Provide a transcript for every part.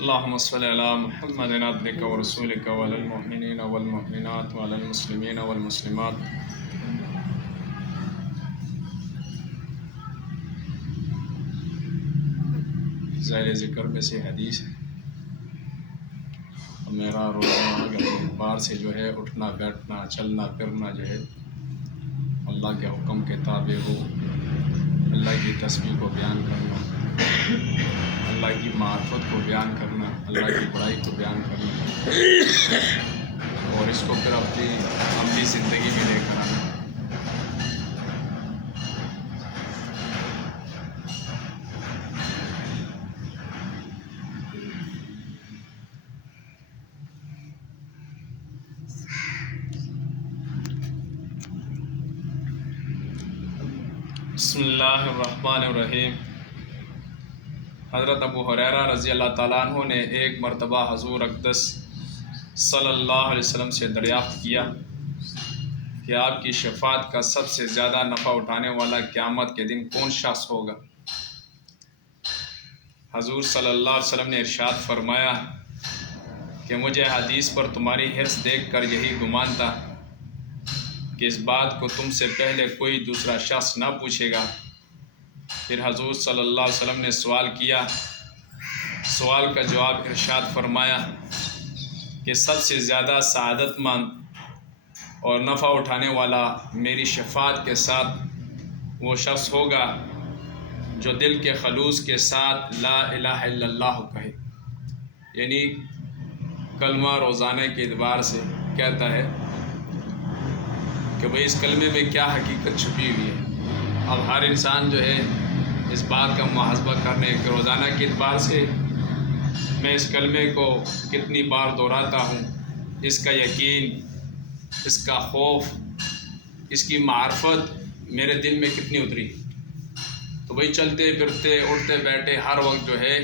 اللهم صل على محمد عبدك ورسولك وعلى المؤمنين والمؤمنات وعلى المسلمين والمسلمات. ذیل ذکر میں سے حدیث ہے، میرا روزانہ اعتبار سے جو ہے اٹھنا بیٹھنا چلنا پھرنا جو ہے اللہ کے حکم کے تابع ہو، اللہ کی تسبیح کو بیان کرنا، اللہ کی معرفت کو بیان کرنا، اللہ کی بڑائی کو بیان کرنا، اور اس کو پھر اپنی عملی زندگی میں لے کر آنا۔ بسم اللہ الرحمن الرحیم۔ حضرت ابو ہریرہ رضی اللہ تعالیٰ عنہ نے ایک مرتبہ حضور اقدس صلی اللہ علیہ وسلم سے دریافت کیا کہ آپ کی شفاعت کا سب سے زیادہ نفع اٹھانے والا قیامت کے دن کون شخص ہوگا؟ حضور صلی اللہ علیہ وسلم نے ارشاد فرمایا کہ مجھے حدیث پر تمہاری حرص دیکھ کر یہی گمان تھا کہ اس بات کو تم سے پہلے کوئی دوسرا شخص نہ پوچھے گا۔ پھر حضور صلی اللہ علیہ وسلم نے سوال کیا، سوال کا جواب ارشاد فرمایا کہ سب سے زیادہ سعادت مند اور نفع اٹھانے والا میری شفاعت کے ساتھ وہ شخص ہوگا جو دل کے خلوص کے ساتھ لا الہ الا اللہ کہے، یعنی کلمہ روزانہ کے اعتبار سے کہتا ہے کہ بھئی اس کلمے میں کیا حقیقت چھپی ہوئی ہے۔ اب ہر انسان جو ہے اس بات کا محاسبہ کرنے کہ روزانہ کے اعتبار سے میں اس کلمے کو کتنی بار دہراتا ہوں، اس کا یقین، اس کا خوف، اس کی معرفت میرے دل میں کتنی اتری۔ تو بھئی چلتے پھرتے اٹھتے بیٹھے ہر وقت جو ہے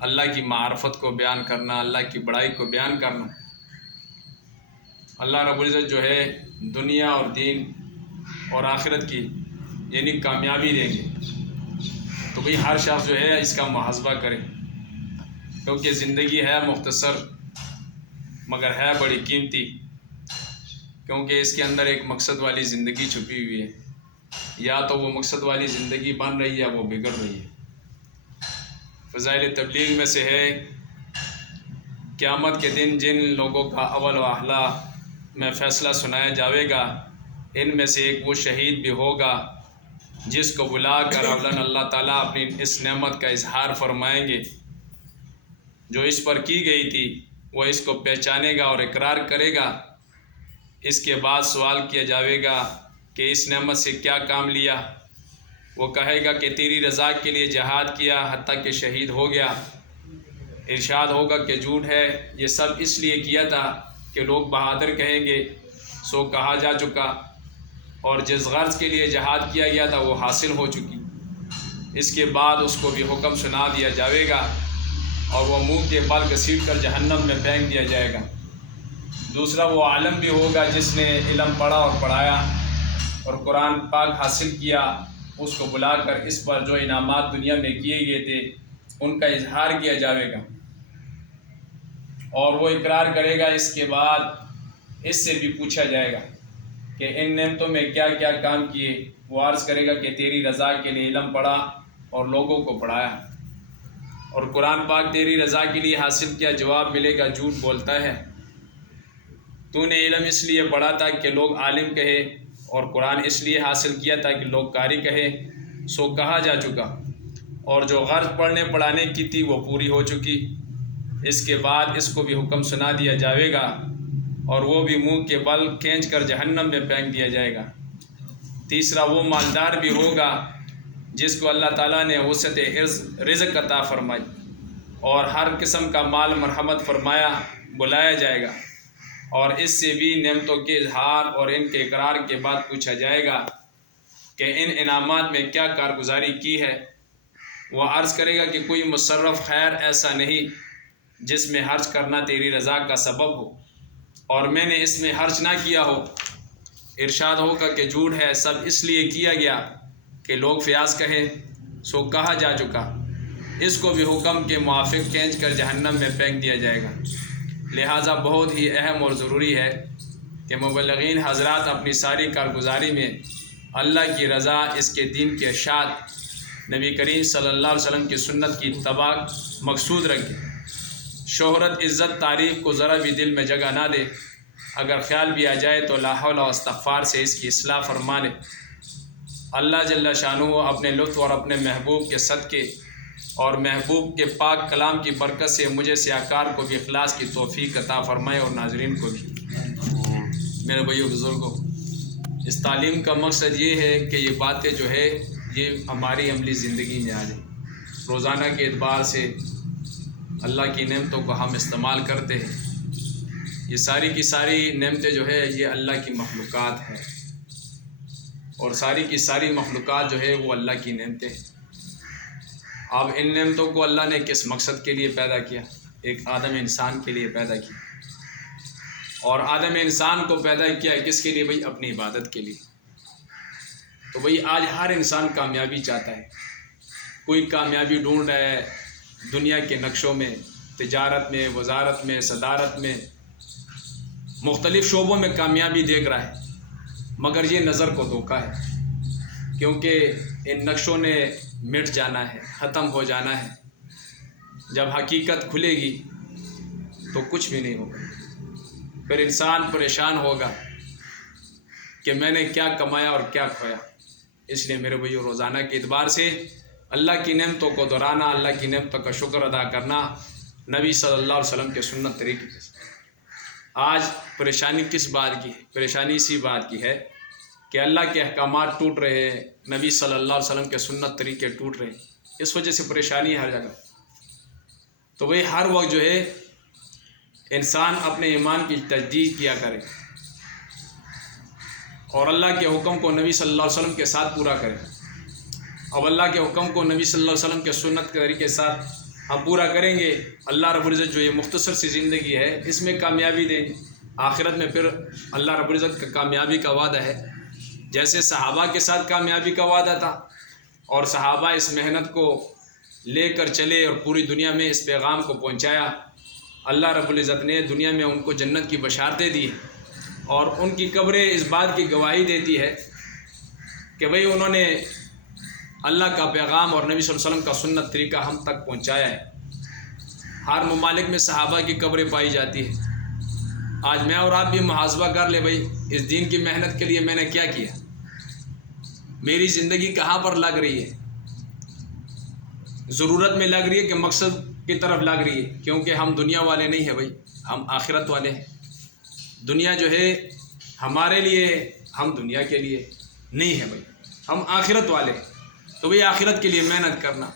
اللہ کی معرفت کو بیان کرنا، اللہ کی بڑائی کو بیان کرنا۔ اللہ رب العزت جو ہے دنیا اور دین اور آخرت کی یعنی کامیابی دیں گے۔ تو بھئی ہر شخص جو ہے اس کا محاسبہ کرے، کیونکہ زندگی ہے مختصر مگر ہے بڑی قیمتی، کیونکہ اس کے اندر ایک مقصد والی زندگی چھپی ہوئی ہے، یا تو وہ مقصد والی زندگی بن رہی ہے وہ بگڑ رہی ہے۔ فضائل تبلیغ میں سے ہے قیامت کے دن جن لوگوں کا اول و اعلیٰ میں فیصلہ سنایا جاوے گا، ان میں سے ایک وہ شہید بھی ہوگا جس کو بلا کر اولاً اللہ تعالیٰ اپنی اس نعمت کا اظہار فرمائیں گے جو اس پر کی گئی تھی، وہ اس کو پہچانے گا اور اقرار کرے گا۔ اس کے بعد سوال کیا جاوے گا کہ اس نعمت سے کیا کام لیا؟ وہ کہے گا کہ تیری رضا کے لیے جہاد کیا حتیٰ کہ شہید ہو گیا۔ ارشاد ہوگا کہ جھوٹ ہے، یہ سب اس لیے کیا تھا کہ لوگ بہادر کہیں گے، سو کہا جا چکا، اور جس غرض کے لیے جہاد کیا گیا تھا وہ حاصل ہو چکی۔ اس کے بعد اس کو بھی حکم سنا دیا جاوے گا اور وہ منہ کے بل گھسیٹ کر جہنم میں پھینک دیا جائے گا۔ دوسرا وہ عالم بھی ہوگا جس نے علم پڑھا اور پڑھایا اور قرآن پاک حاصل کیا، اس کو بلا کر اس پر جو انعامات دنیا میں کیے گئے تھے ان کا اظہار کیا جاوے گا، اور وہ اقرار کرے گا۔ اس کے بعد اس سے بھی پوچھا جائے گا کہ ان نعمتوں میں کیا کیا کام کیے؟ وہ عرض کرے گا کہ تیری رضا کے لیے علم پڑھا اور لوگوں کو پڑھایا، اور قرآن پاک تیری رضا کے لیے حاصل کیا۔ جواب ملے گا جھوٹ بولتا ہے، تو نے علم اس لیے پڑھا تھا کہ لوگ عالم کہے، اور قرآن اس لیے حاصل کیا تھا کہ لوگ قاری کہے، سو کہا جا چکا، اور جو غرض پڑھنے پڑھانے کی تھی وہ پوری ہو چکی۔ اس کے بعد اس کو بھی حکم سنا دیا جاوے گا اور وہ بھی منہ کے بل کھینچ کر جہنم میں پھینک دیا جائے گا۔ تیسرا وہ مالدار بھی ہوگا جس کو اللہ تعالیٰ نے وسعت رزق عطا فرمائی اور ہر قسم کا مال مرحمت فرمایا، بلایا جائے گا، اور اس سے بھی نعمتوں کے اظہار اور ان کے اقرار کے بعد پوچھا جائے گا کہ ان انعامات میں کیا کارگزاری کی ہے۔ وہ عرض کرے گا کہ کوئی مصرف خیر ایسا نہیں جس میں خرچ کرنا تیری رضا کا سبب ہو اور میں نے اس میں خرچ نہ کیا ہو۔ ارشاد ہوگا کہ جھوٹ ہے، سب اس لیے کیا گیا کہ لوگ فیاض کہیں، سو کہا جا چکا، اس کو بھی حکم کے موافق کھینچ کر جہنم میں پھینک دیا جائے گا۔ لہٰذا بہت ہی اہم اور ضروری ہے کہ مبلغین حضرات اپنی ساری کارگزاری میں اللہ کی رضا، اس کے دین کی اشاعت، نبی کریم صلی اللہ علیہ وسلم کی سنت کی اتباع مقصود رکھیں۔ شہرت، عزت، تعریف کو ذرا بھی دل میں جگہ نہ دے۔ اگر خیال بھی آ جائے تو لا حول و استغفار سے اس کی اصلاح فرما لے۔ اللہ جل شانہ اپنے لطف اور اپنے محبوب کے صدقے اور محبوب کے پاک کلام کی برکت سے مجھے سیاکار کو بھی اخلاص کی توفیق عطا فرمائے اور ناظرین کو بھی۔ میرے بھائیو بزرگوں، اس تعلیم کا مقصد یہ ہے کہ یہ باتیں جو ہے یہ ہماری عملی زندگی میں آ جائیں۔ روزانہ کے اعتبار سے اللہ کی نعمتوں کو ہم استعمال کرتے ہیں۔ یہ ساری کی ساری نعمتیں جو ہے یہ اللہ کی مخلوقات ہیں، اور ساری کی ساری مخلوقات جو ہے وہ اللہ کی نعمتیں ہیں۔ اب ان نعمتوں کو اللہ نے کس مقصد کے لیے پیدا کیا؟ ایک آدم انسان کے لیے پیدا کیا، اور آدم انسان کو پیدا کیا کس کے لیے بھائی؟ اپنی عبادت کے لیے۔ تو بھائی آج ہر انسان کامیابی چاہتا ہے، کوئی کامیابی ڈھونڈ رہا ہے دنیا کے نقشوں میں، تجارت میں، وزارت میں، صدارت میں، مختلف شعبوں میں کامیابی دیکھ رہا ہے، مگر یہ نظر کو دھوکا ہے، کیونکہ ان نقشوں نے مٹ جانا ہے، ختم ہو جانا ہے۔ جب حقیقت کھلے گی تو کچھ بھی نہیں ہوگا، پھر انسان پریشان ہوگا کہ میں نے کیا کمایا اور کیا کھویا۔ اس لیے میرے بھائیو روزانہ کے اعتبار سے اللہ کی نعمتوں کو دہرانا، اللہ کی نعمتوں کا شکر ادا کرنا نبی صلی اللہ علیہ وسلم کے سنت طریقے سے۔ آج پریشانی کس بات کی ہے؟ پریشانی اسی بات کی ہے کہ اللہ کے احکامات ٹوٹ رہے ہیں، نبی صلی اللہ علیہ وسلم کے سنت طریقے ٹوٹ رہے ہیں، اس وجہ سے پریشانی ہے ہر جگہ۔ تو وہی ہر وقت جو ہے انسان اپنے ایمان کی تجدید کیا کرے اور اللہ کے حکم کو نبی صلی اللہ علیہ وسلم کے ساتھ پورا کرے۔ اب اللہ کے حکم کو نبی صلی اللہ علیہ وسلم کے سنت کے طریقے کے ساتھ ہم پورا کریں گے، اللہ رب العزت جو یہ مختصر سی زندگی ہے اس میں کامیابی دیں گے۔ آخرت میں پھر اللہ رب العزت کا کامیابی کا وعدہ ہے، جیسے صحابہ کے ساتھ کامیابی کا وعدہ تھا، اور صحابہ اس محنت کو لے کر چلے اور پوری دنیا میں اس پیغام کو پہنچایا۔ اللہ رب العزت نے دنیا میں ان کو جنت کی بشارتیں دی، اور ان کی قبریں اس بات کی گواہی دیتی ہے کہ بھئی انہوں نے اللہ کا پیغام اور نبی صلی اللہ علیہ وسلم کا سنت طریقہ ہم تک پہنچایا ہے۔ ہر ممالک میں صحابہ کی قبریں پائی جاتی ہیں۔ آج میں اور آپ بھی محاسبہ کر لیں بھئی اس دین کی محنت کے لیے میں نے کیا کیا، میری زندگی کہاں پر لگ رہی ہے؟ ضرورت میں لگ رہی ہے کہ مقصد کی طرف لگ رہی ہے؟ کیونکہ ہم دنیا والے نہیں ہیں بھئی، ہم آخرت والے ہیں۔ دنیا جو ہے ہمارے لیے، ہم دنیا کے لیے نہیں ہے بھئی، ہم آخرت والے ہیں۔ تو بھئی آخرت کے لیے محنت کرنا،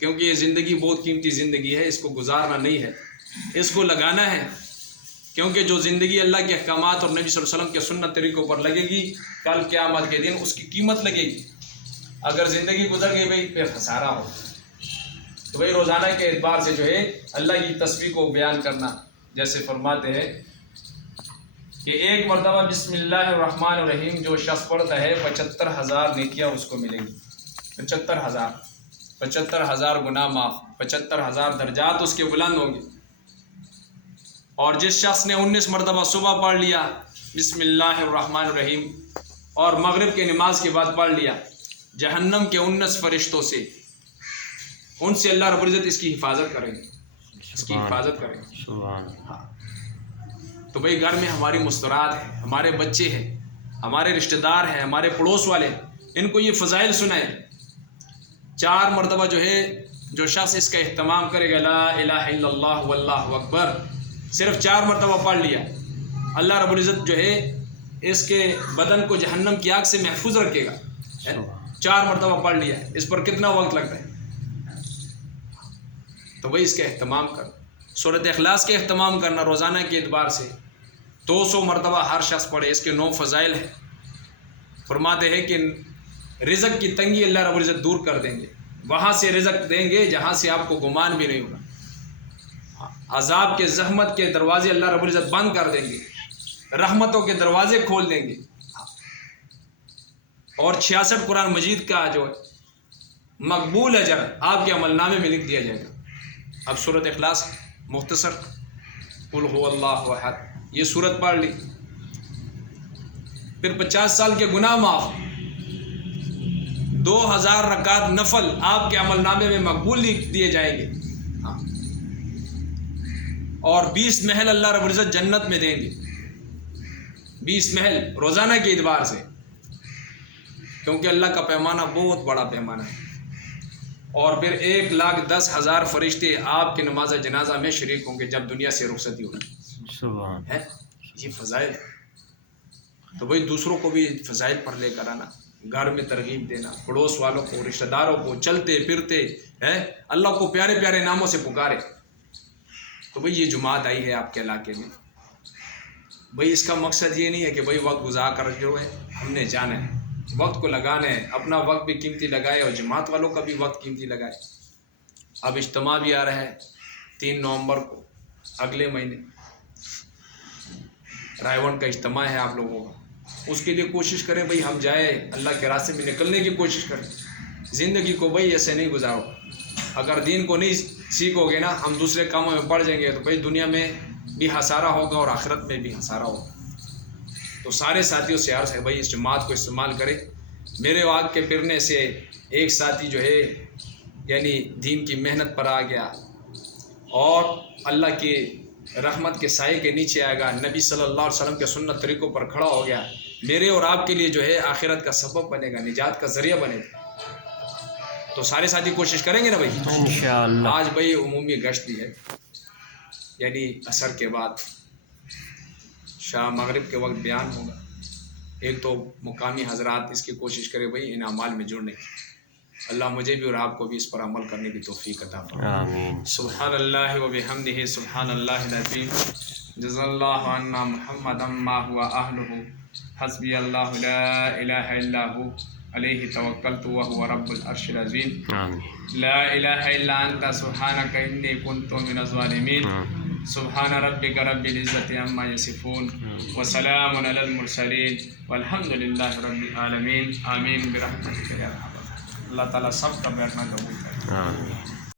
کیونکہ یہ زندگی بہت قیمتی زندگی ہے، اس کو گزارنا نہیں ہے، اس کو لگانا ہے، کیونکہ جو زندگی اللہ کے احکامات اور نبی صلی اللہ علیہ وسلم کے سنت طریقوں پر لگے گی، کل قیامت کے دن اس کی قیمت لگے گی۔ اگر زندگی گزر گئی بھئی پھر خسارہ ہو۔ تو بھئی روزانہ کے اعتبار سے جو ہے اللہ کی تسبیح کو بیان کرنا، جیسے فرماتے ہیں کہ ایک مرتبہ بسم اللہ الرحمن الرحیم جو شخص پڑھتا ہے 75,000 نیکیاں اس کو ملیں گی۔ 75,000 گناہ معاف، 75,000 درجات اس کے بلند ہوں گے۔ اور جس شخص نے 19 مرتبہ صبح پڑھ لیا بسم اللہ الرحمن الرحیم اور مغرب کی نماز کے بعد پڑھ لیا، جہنم کے 19 فرشتوں سے، ان سے اللہ رب العزت اس کی حفاظت کریں گے، اس کی حفاظت کریں گے۔ ہاں، تو بھئی گھر میں ہماری مستورات ہیں، ہمارے بچے ہیں، ہمارے رشتہ دار ہیں، ہمارے پڑوس والے ہیں، ان کو یہ فضائل سنائیں۔ 4 مرتبہ جو ہے جو شخص اس کا اہتمام کرے گا لا الہ الا اللہ واللہ اکبر، صرف 4 مرتبہ پڑھ لیا، اللہ رب العزت جو ہے اس کے بدن کو جہنم کی آگ سے محفوظ رکھے گا۔ 4 مرتبہ پڑھ لیا، اس پر کتنا وقت لگتا ہے؟ تو بھئی اس کا اہتمام کر، سورۃ اخلاص کے اہتمام کرنا روزانہ کے اعتبار سے 200 مرتبہ ہر شخص پڑھے، اس کے 9 فضائل ہیں۔ فرماتے ہیں کہ رزق کی تنگی اللہ رب العزت دور کر دیں گے، وہاں سے رزق دیں گے جہاں سے آپ کو گمان بھی نہیں ہوگا۔ عذاب کے زحمت کے دروازے اللہ رب العزت بند کر دیں گے، رحمتوں کے دروازے کھول دیں گے۔ اور 66 قرآن مجید کا جو مقبول اجر آپ کے عمل نامے میں لکھ دیا جائے گا. اب سورۃ اخلاص مختصر قل هو اللہ احد یہ سورت پڑھ لی، پھر 50 سال کے گناہ معاف، 2000 رکعت نفل آپ کے عمل نامے میں مقبول لکھ دیے جائیں گے. ہاں. اور 20 محل اللہ رب العزت جنت میں دیں گے، 20 محل روزانہ کے اعتبار سے، کیونکہ اللہ کا پیمانہ بہت بڑا پیمانہ ہے. اور پھر 1,10,000 فرشتے آپ کے نماز جنازہ میں شریک ہوں گے جب دنیا سے رخصتی ہوگی. ہے یہ فضائل. تو بھائی دوسروں کو بھی فضائل پر لے کر آنا، گھر میں ترغیب دینا، پڑوس والوں کو، رشتہ داروں کو، چلتے پھرتے ہے اللہ کو پیارے پیارے ناموں سے پکارے. تو بھائی یہ جماعت آئی ہے آپ کے علاقے میں، بھائی اس کا مقصد یہ نہیں ہے کہ بھائی وقت گزار کر جو ہے ہم نے جانا ہے، وقت کو لگانا ہے، اپنا وقت بھی قیمتی لگائے اور جماعت والوں کا بھی وقت قیمتی لگائے. اب اجتماع بھی آ رہا ہے 3 نومبر کو، اگلے مہینے رائے ون کا اجتماع ہے آپ لوگوں کا. اس کے لیے کوشش کریں بھائی ہم جائیں، اللہ کے راستے میں نکلنے کی کوشش کریں. زندگی کو بھائی ایسے نہیں گزارو. اگر دین کو نہیں سیکھو گے نا، ہم دوسرے کاموں میں پڑ جائیں گے تو بھائی دنیا میں بھی خسارہ ہوگا اور آخرت میں بھی خسارہ ہوگا. تو سارے ساتھیوں سے عرض ہے بھائی اس جماعت کو استعمال کرے. میرے آگ کے پھرنے سے ایک ساتھی جو ہے یعنی دین کی محنت پر آ گیا اور اللہ کی رحمت کے سائے کے نیچے آئے گا، نبی صلی اللہ علیہ وسلم کے سنت طریقوں پر کھڑا ہو گیا. میرے اور آپ کے لیے جو ہے آخرت کا سبب بنے گا، نجات کا ذریعہ بنے گا. تو سارے ساتھی کوشش کریں گے نا بھائی انشاءاللہ. آج بھائی عمومی گشت بھی ہے، یعنی عصر کے بعد شام مغرب کے وقت بیان ہوگا. ایک تو مقامی حضرات اس کی کوشش کرے بھائی ان اعمال میں جڑنے کی. اللہ مجھے بھی اور آپ کو بھی اس پر عمل کرنے کی توفیق عطا فرمائے. آمین. سبحان اللہ و بحمدہ سبحان اللہ العظیم. جزا اللہ عنا محمدا ما هو اہلہ. حسبی اللہ لا الہ الا ہو علیہ توکلت وهو رب العرش العظیم. لا الہ الا انت سبحانک انی کنت من الظالمین. سبحان ربک رب العزت عما یصفون وسلام علی المرسلین والحمد للہ رب العالمین. آمین برحمتک یا ارحم الراحمین. اللہ تعالیٰ سب کا بیٹھنا قبول کرے. آمین.